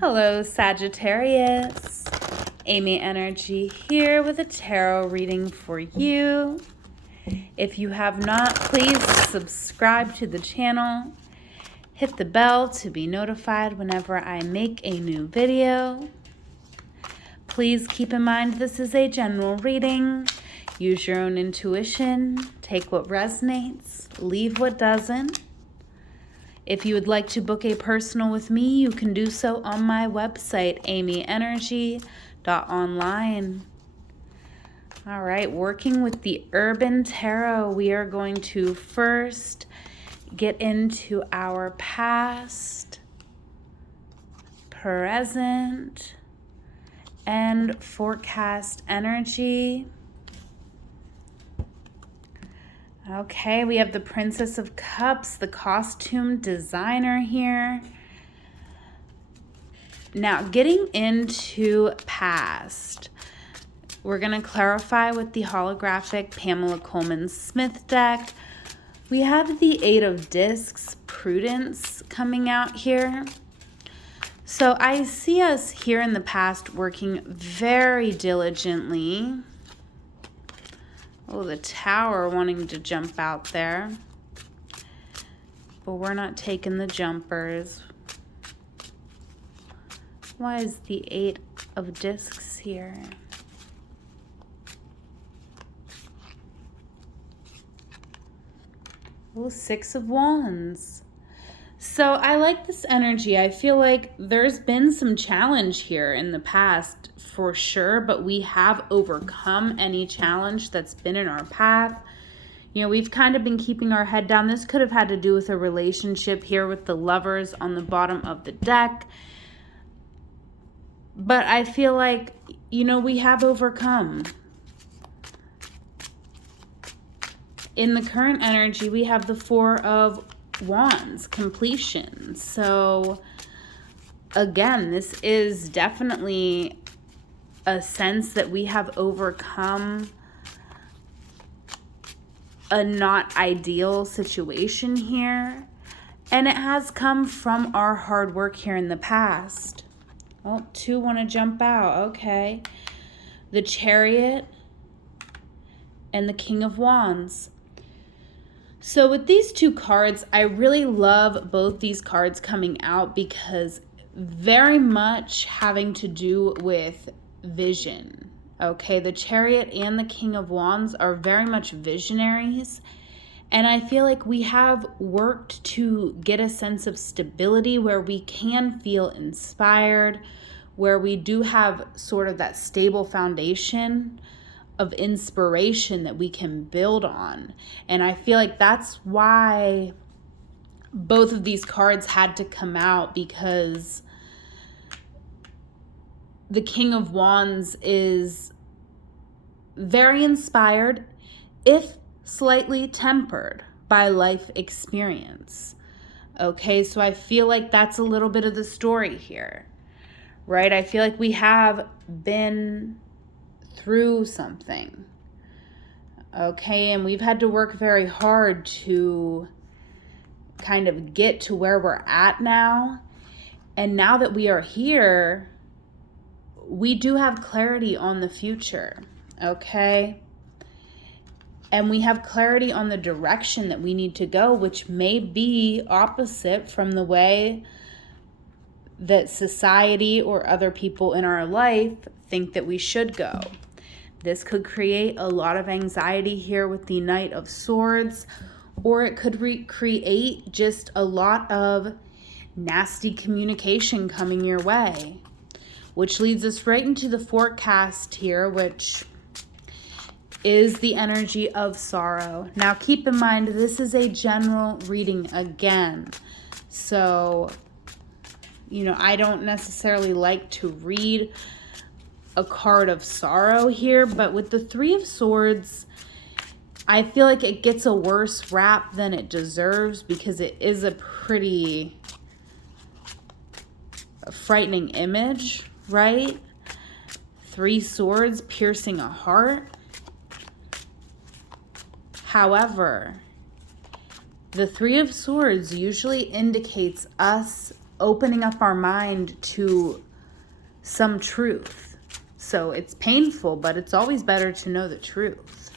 Hello, Sagittarius. Amyenergy here with a tarot reading for you. If you have not, please subscribe to the channel. Hit the bell to be notified whenever I make a new video. Please keep in mind this is a general reading. Use your own intuition. Take what resonates. Leave what doesn't. If you would like to book a personal with me, you can do so on my website, amyenergy.online. All right, working with the Urban Tarot, we are going to first get into our past, present, and forecast energy. Okay, we have the Princess of Cups, the costume designer here. Now, getting into past, we're going to clarify with the Holographic Pamela Coleman Smith deck. We have the Eight of Discs, Prudence, coming out here. So I see us here in the past working very diligently. Oh, the Tower wanting to jump out there. But we're not taking the jumpers. Why is the Eight of Discs here? Oh, Six of Wands. So I like this energy. I feel like there's been some challenge here in the past for sure, but we have overcome any challenge that's been in our path. You know, we've kind of been keeping our head down. This could have had to do with a relationship here with the Lovers on the bottom of the deck. But I feel like, you know, we have overcome. In the current energy, we have the Four of Wands, completion. So again, this is definitely a sense that we have overcome a not ideal situation here. And it has come from our hard work here in the past. Oh, two want to jump out. Okay. The Chariot and the King of Wands. So with these two cards, I really love both these cards coming out because very much having to do with vision. Okay, the Chariot and the King of Wands are very much visionaries. And I feel like we have worked to get a sense of stability where we can feel inspired, where we do have sort of that stable foundation of inspiration that we can build on. And I feel like that's why both of these cards had to come out, because the King of Wands is very inspired, if slightly tempered by life experience. Okay, so I feel like that's a little bit of the story here, right? I feel like we have been through something, okay, and we've had to work very hard to kind of get to where we're at now. And now that we are here, we do have clarity on the future, okay? And we have clarity on the direction that we need to go, which may be opposite from the way that society or other people in our life think that we should go. This could create a lot of anxiety here with the Knight of Swords, or it could create just a lot of nasty communication coming your way, which leads us right into the forecast here, which is the energy of sorrow. Now, keep in mind, this is a general reading again. So, you know, I don't necessarily like to read a card of sorrow here, but with the Three of Swords, I feel like it gets a worse rap than it deserves, because it is a pretty frightening image, right? Three swords piercing a heart. However, the Three of Swords usually indicates us opening up our mind to some truth. So it's painful, but it's always better to know the truth.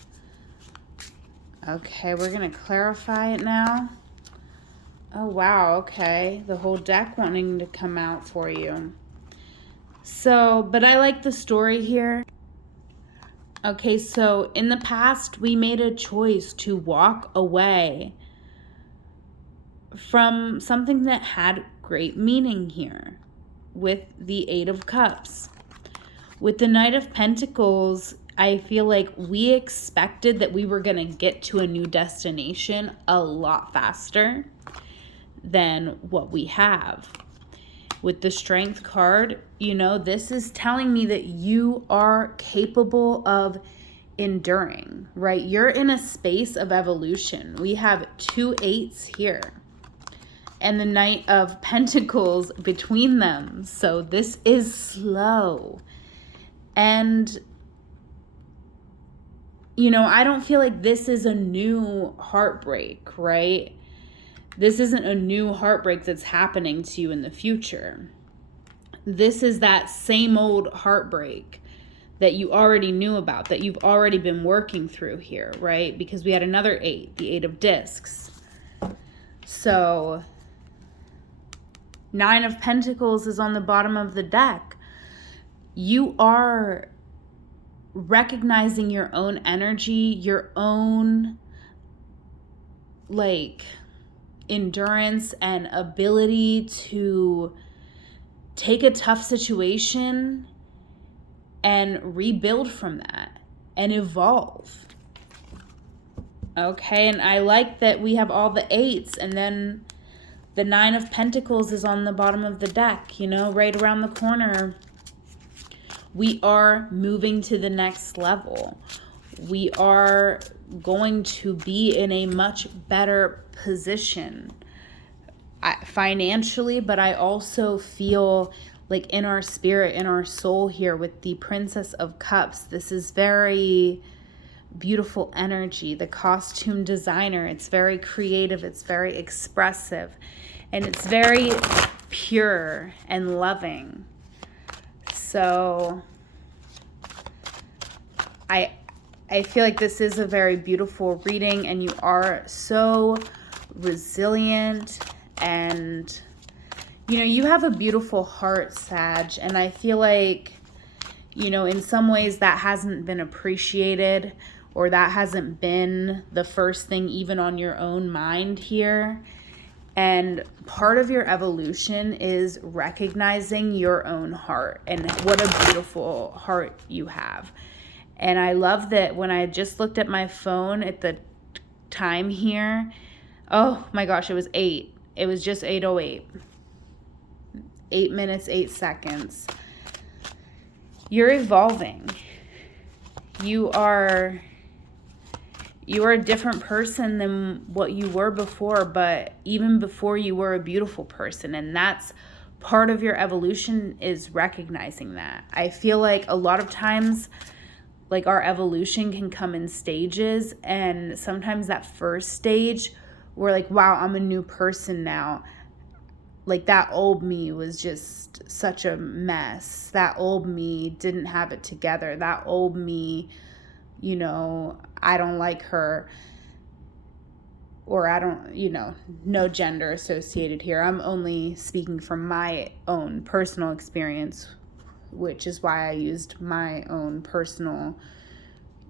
Okay, we're going to clarify it now. Oh, wow. Okay. The whole deck wanting to come out for you. So, but I like the story here. Okay, so in the past, we made a choice to walk away from something that had great meaning here with the Eight of Cups. With the Knight of Pentacles, I feel like we expected that we were going to get to a new destination a lot faster than what we have. With the Strength card, you know, this is telling me that you are capable of enduring, right? You're in a space of evolution. We have 2 8s here and the Knight of Pentacles between them. So this is slow. And, you know, I don't feel like this is a new heartbreak, right? This isn't a new heartbreak that's happening to you in the future. This is that same old heartbreak that you already knew about, that you've already been working through here, right? Because we had another 8, the 8 of Discs. So 9 of Pentacles is on the bottom of the deck. You are recognizing your own energy, your own, like, endurance and ability to take a tough situation and rebuild from that and evolve. Okay, and I like that we have all the 8s, and then the 9 of Pentacles is on the bottom of the deck, you know, right around the corner. We are moving to the next level. We are going to be in a much better position financially, but I also feel like in our spirit, in our soul here with the Princess of Cups, this is very beautiful energy. The costume designer, it's very creative, it's very expressive, and it's very pure and loving. So I feel like this is a very beautiful reading, and you are so resilient, and you know, you have a beautiful heart, Sag, and I feel like, you know, in some ways that hasn't been appreciated, or that hasn't been the first thing even on your own mind here. And part of your evolution is recognizing your own heart, and what a beautiful heart you have. And I love that when I just looked at my phone at the time here, oh my gosh, it was 8. It was just 8:08. 8 minutes, 8 seconds. You're evolving. You are a different person than what you were before, but even before you were a beautiful person. And that's part of your evolution, is recognizing that. I feel like a lot of times, like, our evolution can come in stages, and sometimes that first stage, we're like, wow, I'm a new person now. Like, that old me was just such a mess. That old me didn't have it together. That old me, you know, I don't like her. Or I don't, you know, no gender associated here. I'm only speaking from my own personal experience, which is why I used my own personal,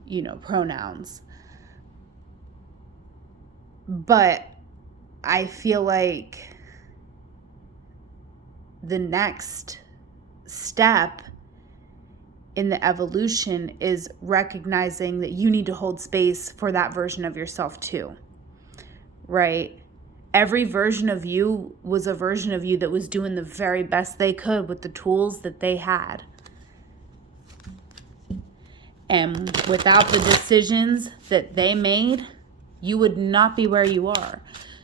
you know, pronouns. But I feel like the next step in the evolution is recognizing that you need to hold space for that version of yourself too, right? Every version of you was a version of you that was doing the very best they could with the tools that they had. And without the decisions that they made, you would not be where you are.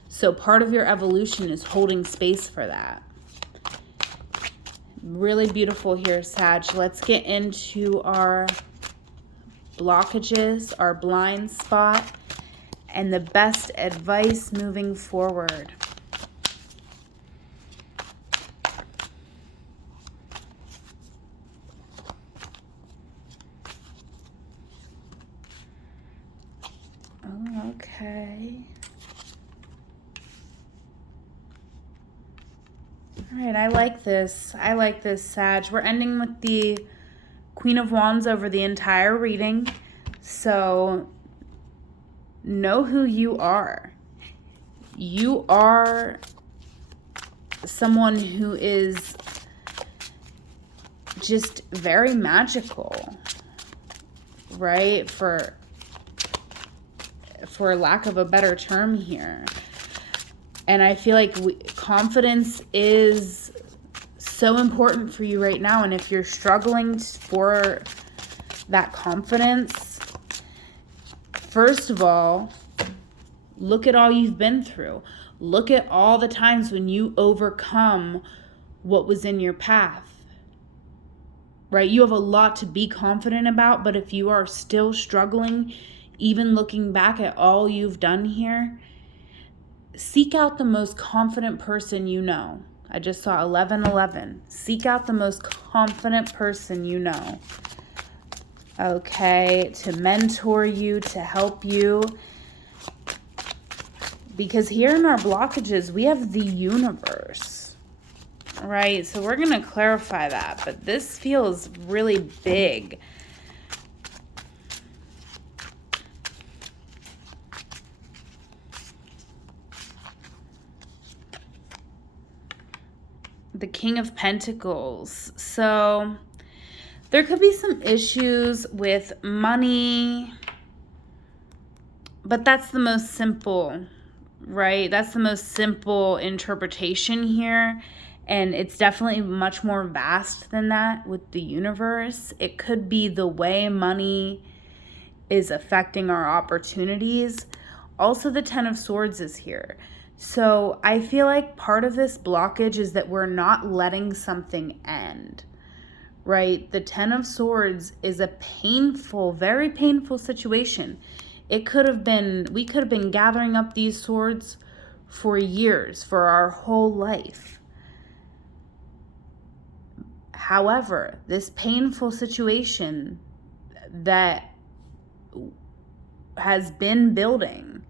So part of your evolution is holding space for that. Really beautiful here, Sag. Let's get into our blockages, our blind spot, and the best advice moving forward. All right, I like this. I like this, Sag. We're ending with the Queen of Wands over the entire reading. So know who you are. You are someone who is just very magical, right? For lack of a better term here. And I feel like confidence is so important for you right now. And if you're struggling for that confidence, first of all, look at all you've been through. Look at all the times when you overcome what was in your path, right? You have a lot to be confident about, but if you are still struggling, even looking back at all you've done here, seek out the most confident person you know. I just saw 1111. Seek out the most confident person you know. Okay, to mentor you, to help you. Because here in our blockages, we have the universe, right? So we're going to clarify that, but this feels really big. The King of Pentacles. So there could be some issues with money, but that's the most simple, right? That's the most simple interpretation here. And it's definitely much more vast than that with the universe. It could be the way money is affecting our opportunities. Also, the Ten of Swords is here. So I feel like part of this blockage is that we're not letting something end, right? The Ten of Swords is a painful, very painful situation. It could have been, we could have been gathering up these swords for years, for our whole life. However, this painful situation that has been building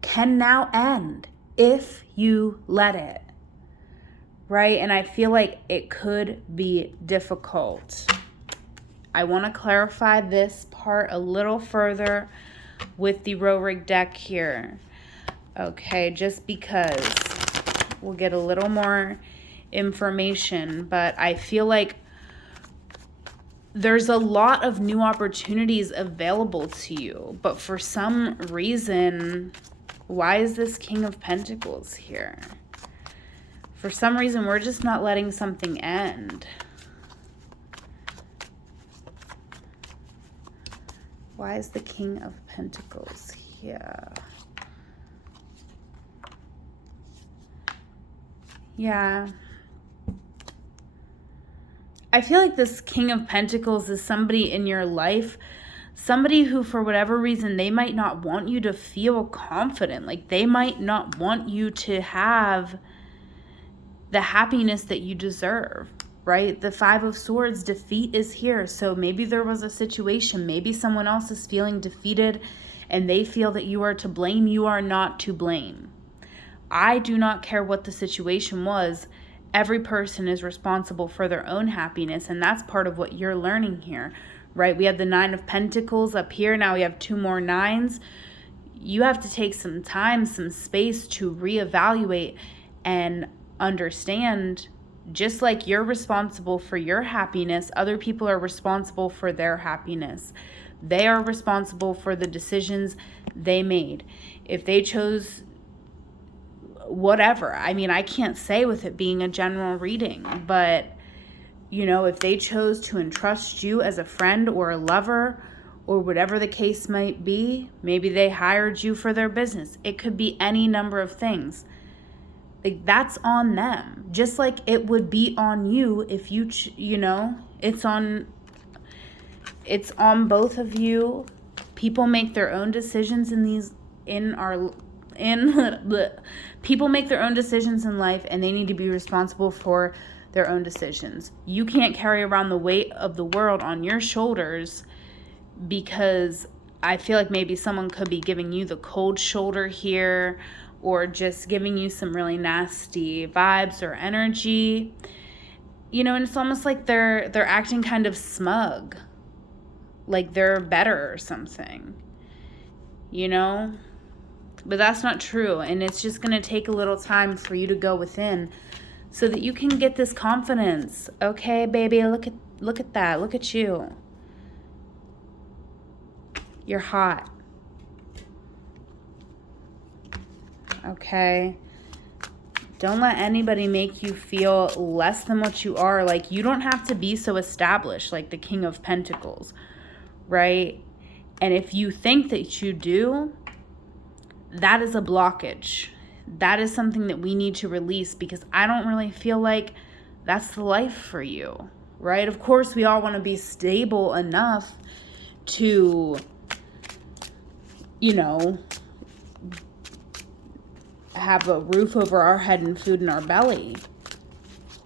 can now end if you let it, right? And I feel like it could be difficult. I want to clarify this part a little further with the Rorig deck here. Okay, just because we'll get a little more information, but I feel like there's a lot of new opportunities available to you, but for some reason, why is this King of Pentacles here? For some reason, we're just not letting something end. Why is the King of Pentacles here? Yeah. I feel like this King of Pentacles is somebody in your life, somebody who, for whatever reason, they might not want you to feel confident. Like, they might not want you to have the happiness that you deserve, right? The Five of Swords, defeat is here. So maybe there was a situation, maybe someone else is feeling defeated and they feel that you are to blame. You are not to blame. I do not care what the situation was. Every person is responsible for their own happiness, and that's part of what you're learning here, right? We have the Nine of Pentacles up here. Now we have two more nines. You have to take some time, some space to reevaluate and understand, just like you're responsible for your happiness, other people are responsible for their happiness. They are responsible for the decisions they made. If they chose whatever, I mean, I can't say with it being a general reading, but you know, if they chose to entrust you as a friend or a lover or whatever the case might be, maybe they hired you for their business. It could be any number of things. Like, that's on them, just like it would be on you if you, you know, it's on both of you. People make their own decisions people make their own decisions in life, and they need to be responsible for their own decisions. You can't carry around the weight of the world on your shoulders, because I feel like maybe someone could be giving you the cold shoulder here, or just giving you some really nasty vibes or energy. You know, and it's almost like they're acting kind of smug, like they're better or something, you know? But that's not true, and it's just going to take a little time for you to go within so that you can get this confidence. Okay, baby, look at that. Look at you. You're hot. Okay? Don't let anybody make you feel less than what you are. Like, you don't have to be so established, like the King of Pentacles, right? And if you think that you do, that is a blockage. That is something that we need to release, because I don't really feel like that's the life for you, right? Of course, we all want to be stable enough to, you know, have a roof over our head and food in our belly.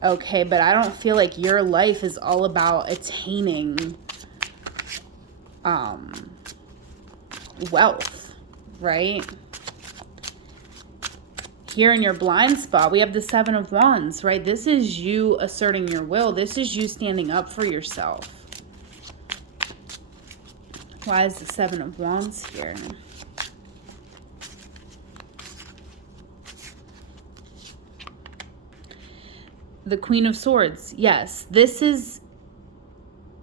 Okay, but I don't feel like your life is all about attaining wealth, right? Here in your blind spot, we have the Seven of Wands, right? This is you asserting your will. This is you standing up for yourself. Why is the Seven of Wands here? The Queen of Swords. Yes, this is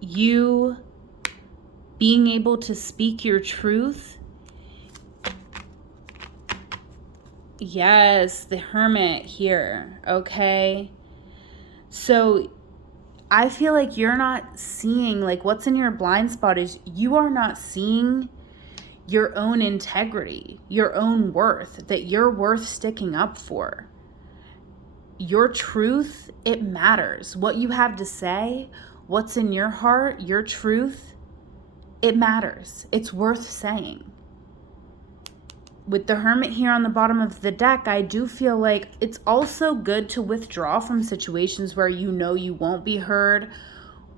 you being able to speak your truth. Yes, the Hermit here, okay? So I feel like you're not seeing, like, what's in your blind spot is you are not seeing your own integrity, your own worth, that you're worth sticking up for. Your truth, it matters. What you have to say, what's in your heart, your truth, it matters. It's worth saying. With the Hermit here on the bottom of the deck, I do feel like it's also good to withdraw from situations where you know you won't be heard,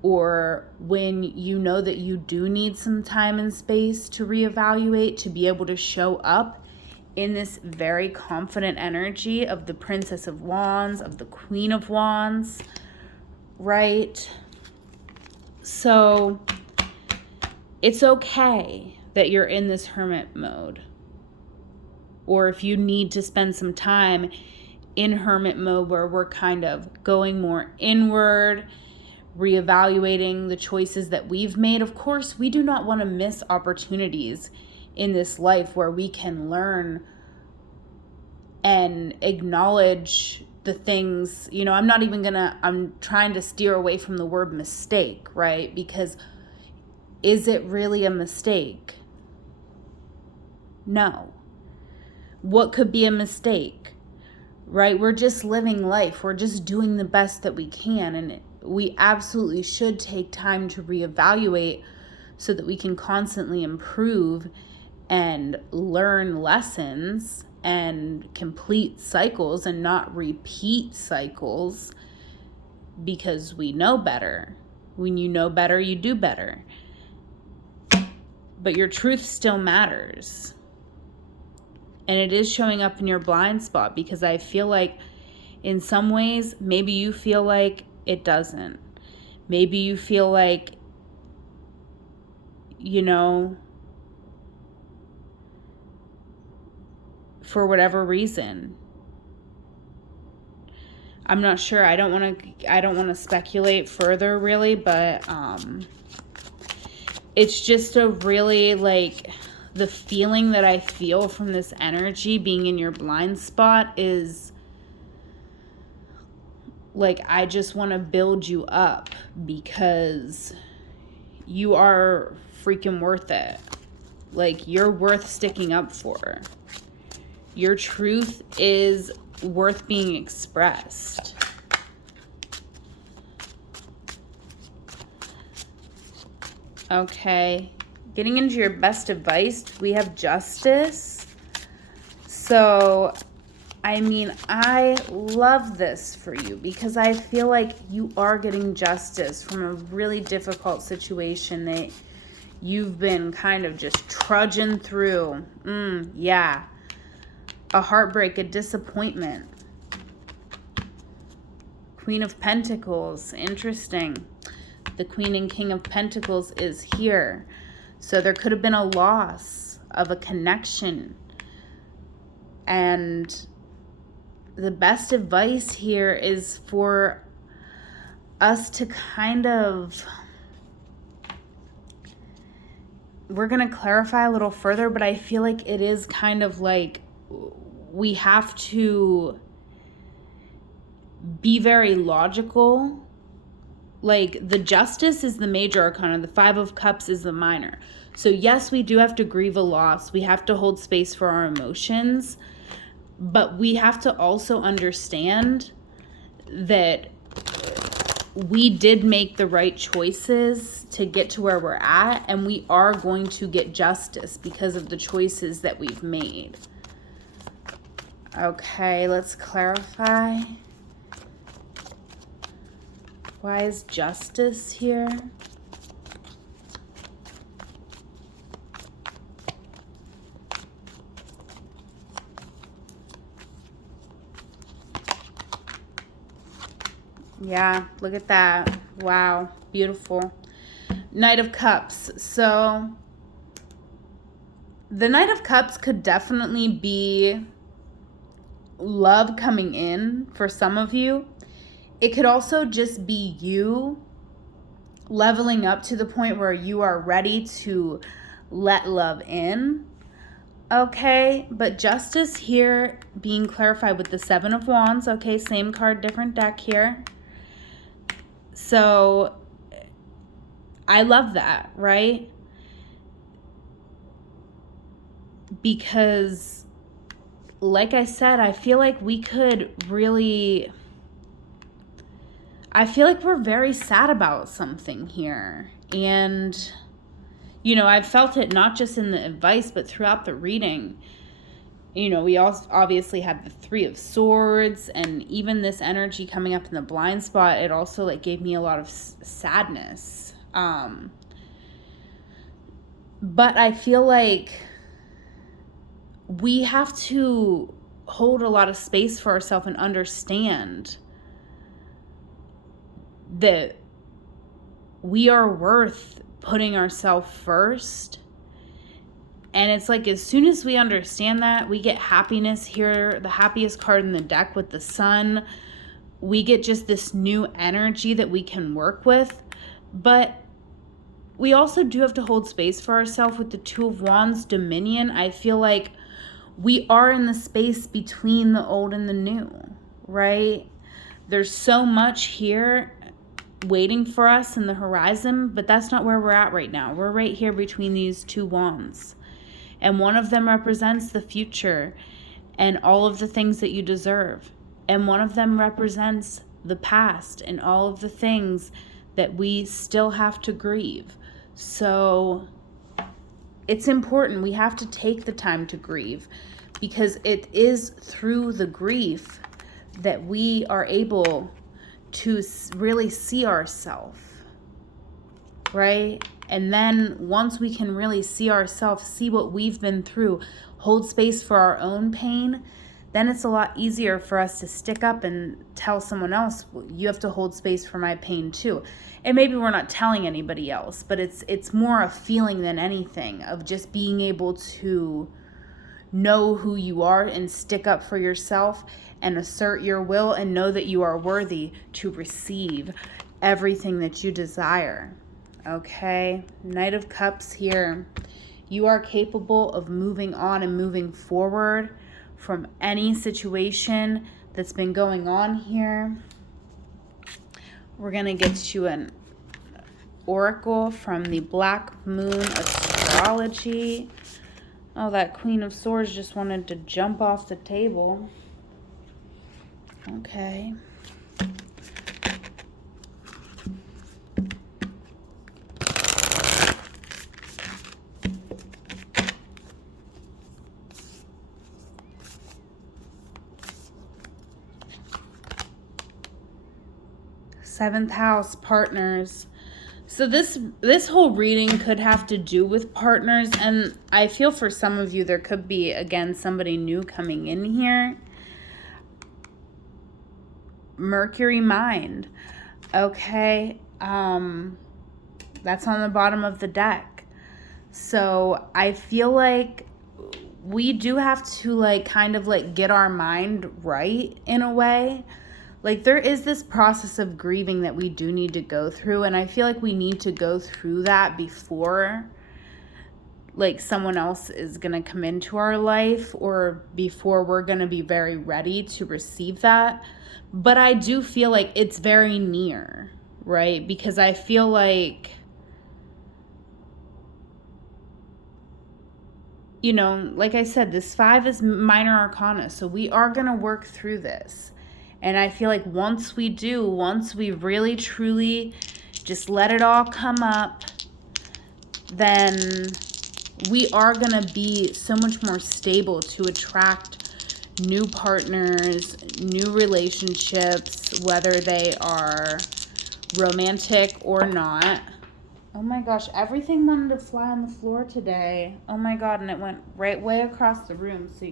or when you know that you do need some time and space to reevaluate, to be able to show up in this very confident energy of the Princess of Wands, of the Queen of Wands, right? So it's okay that you're in this Hermit mode. Or if you need to spend some time in Hermit mode where we're kind of going more inward, reevaluating the choices that we've made. Of course, we do not want to miss opportunities in this life where we can learn and acknowledge the things, you know, I'm trying to steer away from the word mistake, right? Because is it really a mistake? No. What could be a mistake, right? We're just living life. We're just doing the best that we can. And we absolutely should take time to reevaluate so that we can constantly improve and learn lessons and complete cycles and not repeat cycles, because we know better. When you know better, you do better. But your truth still matters. And it is showing up in your blind spot, because I feel like in some ways, maybe you feel like it doesn't. Maybe you feel like, you know, for whatever reason. I'm not sure. I don't want to speculate further really, but it's just a really, like, the feeling that I feel from this energy being in your blind spot is like, I just want to build you up, because you are freaking worth it. Like, you're worth sticking up for. Your truth is worth being expressed. Okay. Getting into your best advice, we have Justice. So, I mean, I love this for you, because I feel like you are getting justice from a really difficult situation that you've been kind of just trudging through. Yeah. a heartbreak, a disappointment. Queen of Pentacles, interesting. The Queen and King of Pentacles is here. So there could have been a loss of a connection. And the best advice here is for us to kind of, we're going to clarify a little further, but I feel like it is kind of like we have to be very logical. Like the Justice is the major arcana, the Five of Cups is the minor. So yes, we do have to grieve a loss. We have to hold space for our emotions, but we have to also understand that we did make the right choices to get to where we're at, and we are going to get justice because of the choices that we've made. Okay, let's clarify. Why is justice here? Yeah, look at that. Wow, beautiful. Knight of Cups. So the Knight of Cups could definitely be love coming in for some of you. It could also just be you leveling up to the point where you are ready to let love in. Okay, but justice here being clarified with the Seven of Wands. Okay, same card, different deck here. So I love that, right? Because like I said, I feel like we could really, I feel like we're very sad about something here. And, you know, I've felt it not just in the advice, but throughout the reading. You know, we also obviously had the Three of Swords, and even this energy coming up in the blind spot, it also like gave me a lot of sadness. But I feel like we have to hold a lot of space for ourselves and understand that we are worth putting ourselves first. And it's like as soon as we understand that, we get happiness here, the happiest card in the deck with the Sun. We get just this new energy that we can work with. But we also do have to hold space for ourselves with the Two of Wands, Dominion. I feel like we are in the space between the old and the new, right? There's so much here waiting for us in the horizon, but that's not where we're at right now. We're right here between these two wands. And one of them represents the future and all of the things that you deserve. And one of them represents the past and all of the things that we still have to grieve. So it's important. We have to take the time to grieve, because it is through the grief that we are able to really see ourselves, right? And then once we can really see ourselves, see what we've been through, hold space for our own pain, then it's a lot easier for us to stick up and tell someone else, well, you have to hold space for my pain too. And maybe we're not telling anybody else, but it's more a feeling than anything of just being able to know who you are and stick up for yourself and assert your will and know that you are worthy to receive everything that you desire. Okay, Knight of Cups here. You are capable of moving on and moving forward from any situation that's been going on here. We're going to get you an oracle from the Black Moon Astrology. Oh, that Queen of Swords just wanted to jump off the table. Okay. Seventh house, partners. So this whole reading could have to do with partners, and I feel for some of you there could be, again, somebody new coming in here. Mercury mind. Okay. That's on the bottom of the deck. So I feel like we do have to like kind of like get our mind right in a way. Like there is this process of grieving that we do need to go through, and I feel like we need to go through that before like someone else is going to come into our life, or before we're going to be very ready to receive that. But I do feel like it's very near, right? Because I feel like, you know, like I said, this 5 is minor arcana, so we are going to work through this. And I feel like once we really truly just let it all come up, then we are going to be so much more stable to attract new partners, new relationships, whether they are romantic or not. Oh my gosh, everything wanted to fly on the floor today. Oh my god, and it went right way across the room. So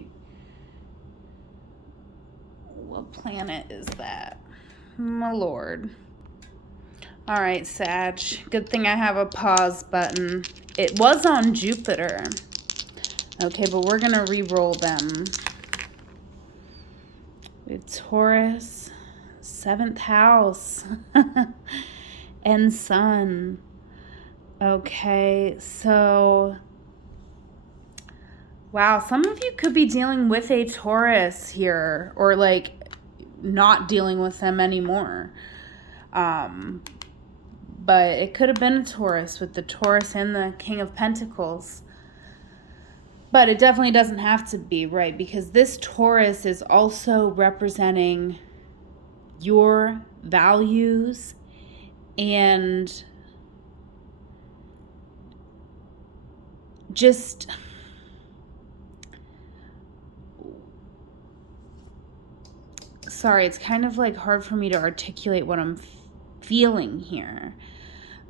what planet is that? My lord. All right, Sag. Good thing I have a pause button. It was on Jupiter. Okay, but we're going to re-roll them. With Taurus, 7th house, and Sun. Okay, so, wow, some of you could be dealing with a Taurus here, or like not dealing with them anymore. But it could have been a Taurus, with the Taurus and the King of Pentacles. But it definitely doesn't have to be, right? Because this Taurus is also representing your values and just sorry, it's kind of like hard for me to articulate what I'm feeling here.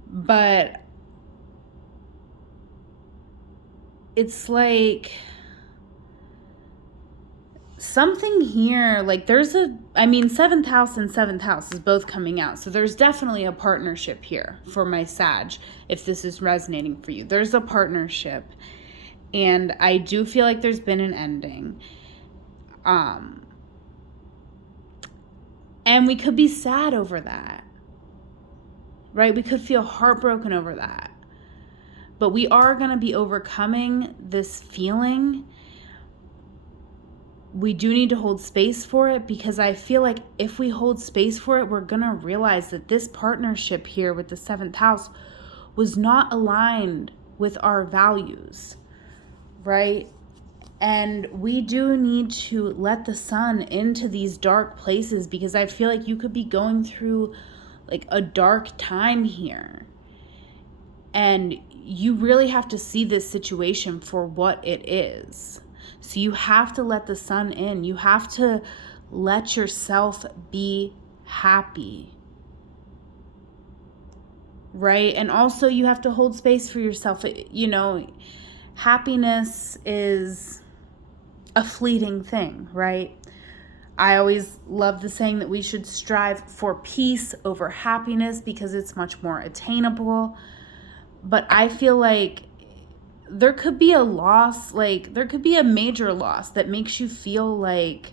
But it's like something here, like there's a, I mean, 7th house and 7th house is both coming out. So there's definitely a partnership here for my Sag. If this is resonating for you, there's a partnership. And I do feel like there's been an ending. And we could be sad over that, right? We could feel heartbroken over that. But we are going to be overcoming this feeling. We do need to hold space for it, because I feel like if we hold space for it, we're going to realize that this partnership here with the 7th house was not aligned with our values, right? And we do need to let the sun into these dark places, because I feel like you could be going through like a dark time here. And you really have to see this situation for what it is. So you have to let the sun in. You have to let yourself be happy. Right? And also you have to hold space for yourself. You know, happiness is a fleeting thing, right? I always love the saying that we should strive for peace over happiness, because it's much more attainable. But I feel like there could be a loss, like there could be a major loss that makes you feel like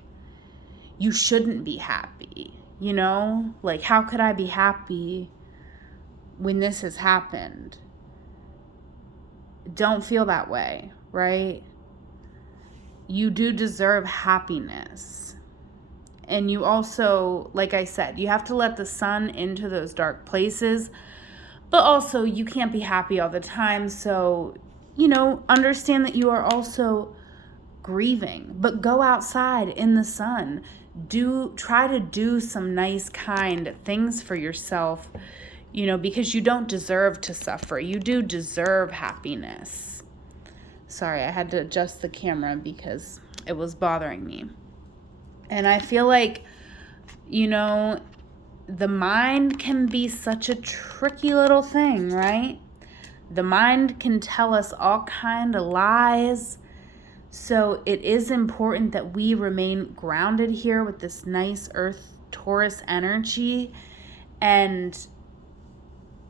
you shouldn't be happy, you know? Like, how could I be happy when this has happened? Don't feel that way, right? You do deserve happiness. And you also, like I said, you have to let the sun into those dark places. But also, you can't be happy all the time. So, you know, understand that you are also grieving. But go outside in the sun. Try to do some nice, kind things for yourself, you know, because you don't deserve to suffer. You do deserve happiness. Sorry, I had to adjust the camera because it was bothering me. And I feel like, you know, the mind can be such a tricky little thing, right? The mind can tell us all kind of lies. So it is important that we remain grounded here with this nice Earth Taurus energy. And,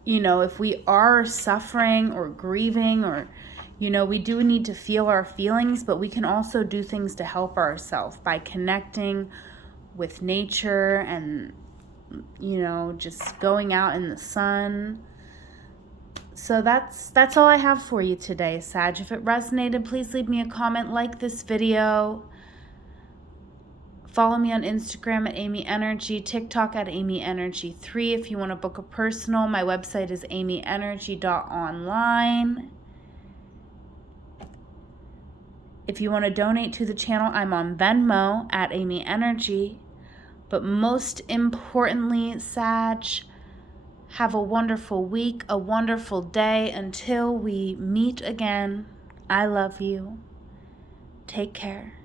if we are suffering or grieving or, we do need to feel our feelings, but we can also do things to help ourselves by connecting with nature and, just going out in the sun. So that's all I have for you today, Sag. If it resonated, please leave me a comment, like this video. Follow me on Instagram at amyenergy, TikTok at amyenergy3. If you want to book a personal, my website is amyenergy.online. If you want to donate to the channel, I'm on Venmo at amyenergy. But most importantly, Sag, have a wonderful week, a wonderful day. Until we meet again, I love you. Take care.